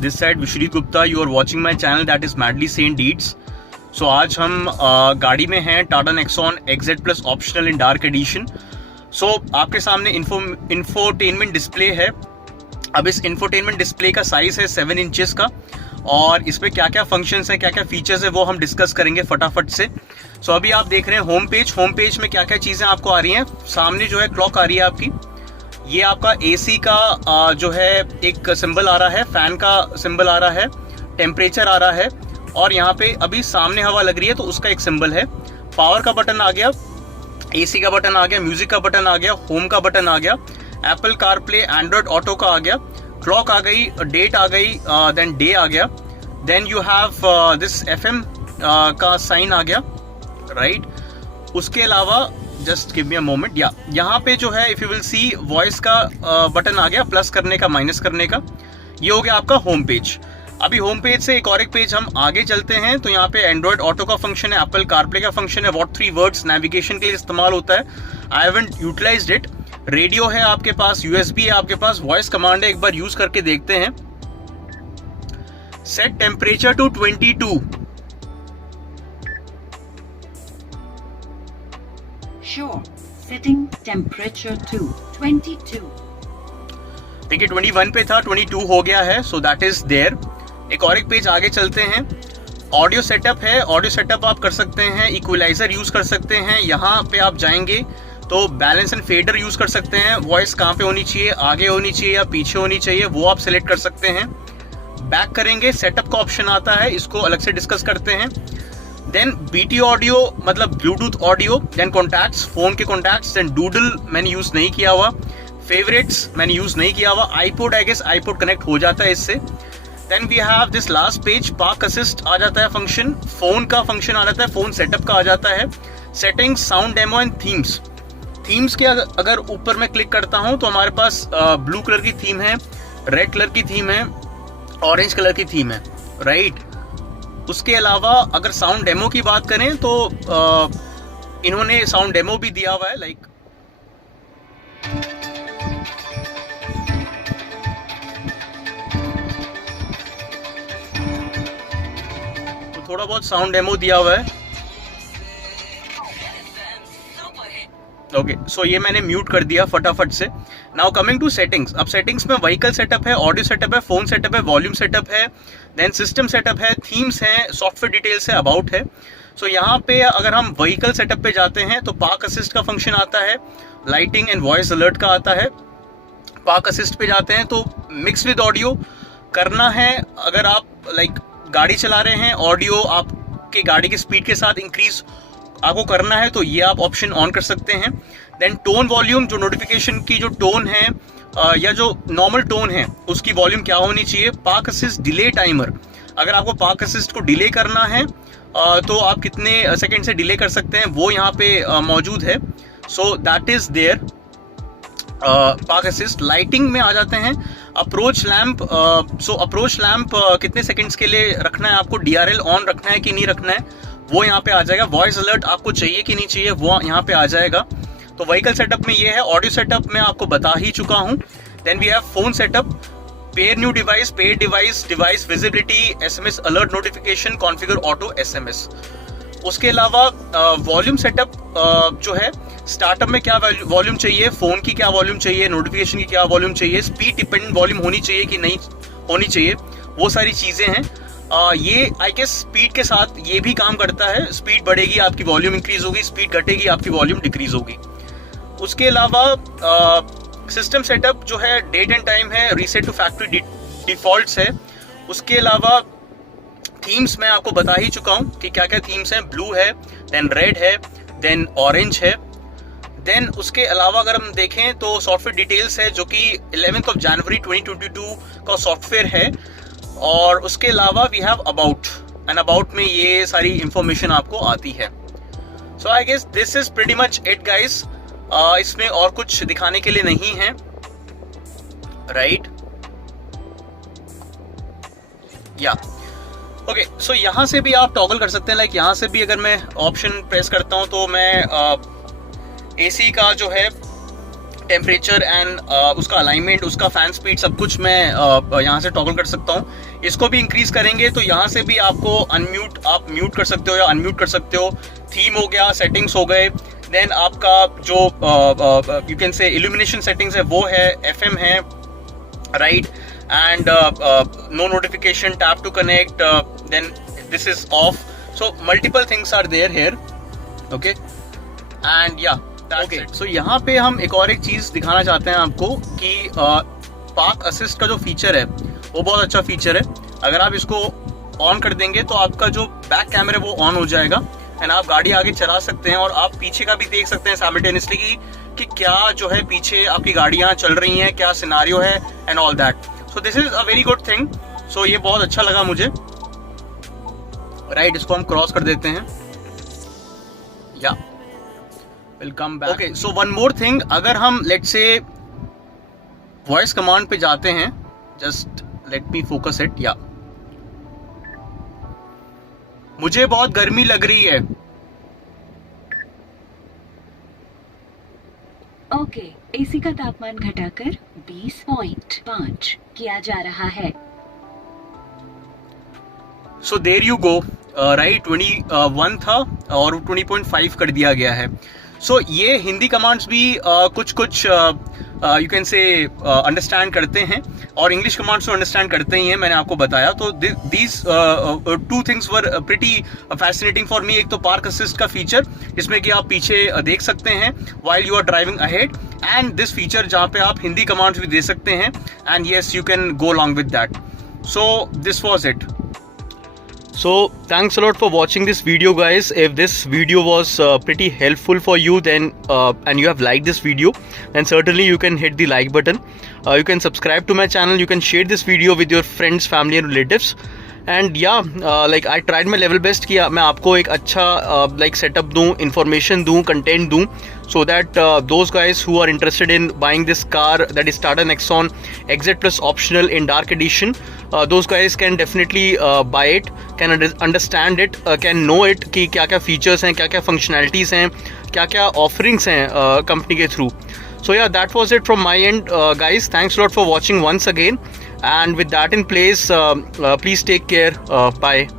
This side Vishwajeet Gupta. You are watching my channel that is Madly Sane Deeds. So आज हम गाड़ी में हैं Tata Nexon XZ Plus optional in dark edition. So आपके सामने इंफोटेनमेंट डिस्प्ले है. अब इस इंफोटेनमेंट डिस्प्ले का साइज है 7 इंचेस का और इसमें क्या क्या फंक्शंस हैं, क्या क्या फीचर्स है वो हम डिस्कस करेंगे फटाफट से. सो अभी आप देख रहे हैं होम पेज में क्या क्या चीज़ें आपको आ रही हैं. सामने जो है क्लॉक आ रही है आपकी. ये आपका AC का जो है एक सिंबल आ रहा है, फैन का सिंबल आ रहा है, टेम्परेचर आ रहा है और यहाँ पे अभी सामने हवा लग रही है तो उसका एक सिंबल है. पावर का बटन आ गया, AC का बटन आ गया, म्यूजिक का बटन आ गया, होम का बटन आ गया, एप्पल कारप्ले, एंड्रॉयड ऑटो का आ गया, क्लॉक आ गई, डेट आ गई, देन डे आ गया, then you have this FM का साइन आ गया, राइट. उसके अलावा just give me a moment, या यहाँ पे जो है if you will see voice का बटन आ गया, प्लस करने का, माइनस करने का. ये हो गया आपका होम पेज. अभी होम पेज से एक और एक पेज हम आगे चलते हैं तो यहाँ पे एंड्रॉयड ऑटो का फंक्शन है, एप्पल कारप्ले का फंक्शन है, व्हाट 3 वर्ड्स नेविगेशन के लिए इस्तेमाल होता है. I haven't utilized it. Radio है आपके पास, USB है आपके पास, वॉइस कमांड है, एक बार यूज करके देखते हैं. Set temperature to 22. Sure. Setting temperature to 22. देखिए 21 पे था, 22 हो गया है, सो दैट इज देयर. एक और एक पेज आगे चलते हैं. ऑडियो सेटअप है, ऑडियो सेटअप आप कर सकते हैं, इक्वलाइजर यूज कर सकते हैं. यहाँ पे आप जाएंगे तो बैलेंस एंड फेडर यूज कर सकते हैं. वॉइस कहाँ पे होनी चाहिए, आगे होनी चाहिए या पीछे होनी चाहिए, वो आप सिलेक्ट कर सकते हैं. बैक करेंगे, सेटअप का ऑप्शन आता है, इसको अलग से डिस्कस करते हैं. देन BT ऑडियो मतलब Bluetooth audio, then contacts, phone के कॉन्टैक्ट्स, देन डूडल मैंने यूज नहीं किया हुआ, फेवरेट्स मैंने यूज नहीं किया हुआ, iPod I guess iPod connect हो जाता है इससे. Then we have this last page, park assist आ जाता है फंक्शन, फोन का फंक्शन आ जाता है, फोन सेटअप का आ जाता है, settings, sound demo and themes. Themes के अगर ऊपर मैं क्लिक करता हूं तो हमारे पास ब्लू कलर की थीम है, रेड कलर की थीम है, ऑरेंज कलर की थीम है, राइट. उसके अलावा अगर साउंड डेमो की बात करें तो इन्होंने साउंड डेमो भी दिया हुआ है, लाइक तो थोड़ा बहुत साउंड डेमो दिया हुआ है. ओके, सो ये मैंने म्यूट कर दिया फटाफट से. Now coming to settings. अब सेटिंग्स में व्हीकल सेटअप है, ऑडियो सेटअप है, फोन सेटअप है, वॉल्यूम सेटअप है, देन सिस्टम सेटअप है, थीम्स हैं, सॉफ्टवेयर डिटेल्स है, अबाउट है. सो यहाँ पे अगर हम व्हीकल सेटअप पे जाते हैं तो पार्क असिस्ट का फंक्शन आता है, लाइटिंग एंड वॉइस अलर्ट का आता है. पार्क असिस्ट पे जाते हैं तो मिक्स विद ऑडियो करना है. अगर आप लाइक गाड़ी चला रहे हैं, ऑडियो आपके गाड़ी की स्पीड के साथ इंक्रीज आपको करना है तो ये आप ऑप्शन ऑन कर सकते हैं. देन टोन वॉल्यूम, जो नोटिफिकेशन की जो टोन है या जो नॉर्मल टोन है उसकी वॉल्यूम क्या होनी चाहिए. पार्क असिस्ट डिले टाइमर, अगर आपको पार्क असिस्ट को डिले करना है तो आप कितने सेकंड से डिले कर सकते हैं वो यहाँ पे मौजूद है. So that is there. Park assist. Lighting में आ जाते हैं. Approach lamp, so approach lamp कितने सेकंड्स के लिए रखना है आपको, DRL ऑन रखना है कि नहीं रखना है वो यहाँ पे आ जाएगा. वॉइस अलर्ट आपको चाहिए कि नहीं चाहिए वो यहाँ पे आ जाएगा. तो व्हीकल सेटअप में ये है. ऑडियो सेटअप में आपको बता ही चुका हूँ. Then we have phone setup, pair new device, pair device, device visibility, SMS alert notification, configure auto SMS. उसके अलावा वॉल्यूम सेटअप जो है, स्टार्टअप में क्या वॉल्यूम चाहिए, फोन की क्या वॉल्यूम चाहिए, नोटिफिकेशन की क्या वॉल्यूम चाहिए, स्पीड डिपेंडेंट वॉल्यूम होनी चाहिए कि नहीं होनी चाहिए, वो सारी चीज़ें हैं. ये आई गेस स्पीड के साथ ये भी काम करता है. स्पीड बढ़ेगी आपकी वॉल्यूम इंक्रीज होगी, स्पीड घटेगी आपकी वॉल्यूम डिक्रीज होगी. उसके अलावा सिस्टम सेटअप जो है, डेट एंड टाइम है, रीसेट टू फैक्ट्री डिफॉल्ट्स है. उसके अलावा थीम्स मैं आपको बता ही चुका हूँ कि क्या क्या थीम्स हैं. ब्लू है, देन रेड है, देन ऑरेंज है. देन उसके अलावा अगर हम देखें तो सॉफ्टवेयर डिटेल्स है जो कि 11 जनवरी 2022 का सॉफ्टवेयर है. और उसके अलावा we have about, and about में ये सारी इंफॉर्मेशन आपको आती है. So I guess this is pretty much it guys. इसमें और कुछ दिखाने के लिए नहीं है, राइट? या ओके. सो यहाँ से भी आप टॉगल कर सकते हैं. लाइक यहाँ से भी अगर मैं ऑप्शन प्रेस करता हूँ तो मैं एसी का जो है टेम्परेचर एंड उसका अलाइनमेंट, उसका फैन स्पीड, सब कुछ मैं यहाँ से टॉगल कर सकता हूँ. इसको भी इंक्रीज करेंगे तो यहाँ से भी आपको अनम्यूट, आप म्यूट कर सकते हो या अनम्यूट कर सकते हो. थीम हो गया, सेटिंग्स हो गए. देन आपका जो you can say illumination settings है वो है, एफएम है, right? And no notification, tap to connect, then this is off. So multiple things are there here. Okay, and या ओके. सो यहाँ पे हम एक और एक चीज दिखाना चाहते हैं आपको कि पार्क असिस्ट का जो फीचर है वो बहुत अच्छा फीचर है. अगर आप इसको ऑन कर देंगे तो आपका जो बैक कैमरा है वो ऑन हो जाएगा एंड आप गाड़ी आगे चला सकते हैं और आप पीछे का भी देख सकते हैं साइमल्टेनियसली कि क्या जो है पीछे आपकी गाड़ियां चल रही हैं, क्या सिनेरियो है and all that. So this is a very good thing. So ये बहुत अच्छा लगा मुझे, राइट? इसको हम क्रॉस कर देते हैं. या welcome back. Okay, so one more thing, अगर हम लेट्स से वॉइस कमांड पे जाते हैं, just let me focus it. या मुझे बहुत गर्मी लग रही है. ओके, एसी का तापमान घटाकर 20.5 किया जा रहा है. So there you go, right? 21 था और 20.5 कर दिया गया है. सो ये हिंदी कमांड्स भी कुछ यू कैन से अंडरस्टैंड करते हैं और इंग्लिश कमांड्स तो अंडरस्टैंड करते ही हैं, मैंने आपको बताया. तो these two things were pretty fascinating for me. एक तो पार्क असिस्ट का फीचर जिसमें कि आप पीछे देख सकते हैं while you are driving ahead, and this feature जहाँ पे आप हिंदी कमांड्स भी दे सकते हैं, and yes you can go along with that. So this was it. So thanks a lot for watching this video guys. If this video was pretty helpful for you then and you have liked this video, then certainly you can hit the like button. You can subscribe to my channel, you can share this video with your friends, family and relatives. And yeah, like I tried my level best कि मैं आपको एक अच्छा like setup दूँ, information दूँ, content दूँ, so that those guys who are interested in buying this car, that is Tata Nexon XZ Plus optional in dark edition, those guys can definitely buy it, can understand it, can know it कि क्या क्या features हैं, क्या क्या functionalities हैं, क्या क्या offerings हैं company के through. So yeah, that was it from my end guys. Thanks a lot for watching once again, and with that in place, please take care. Bye.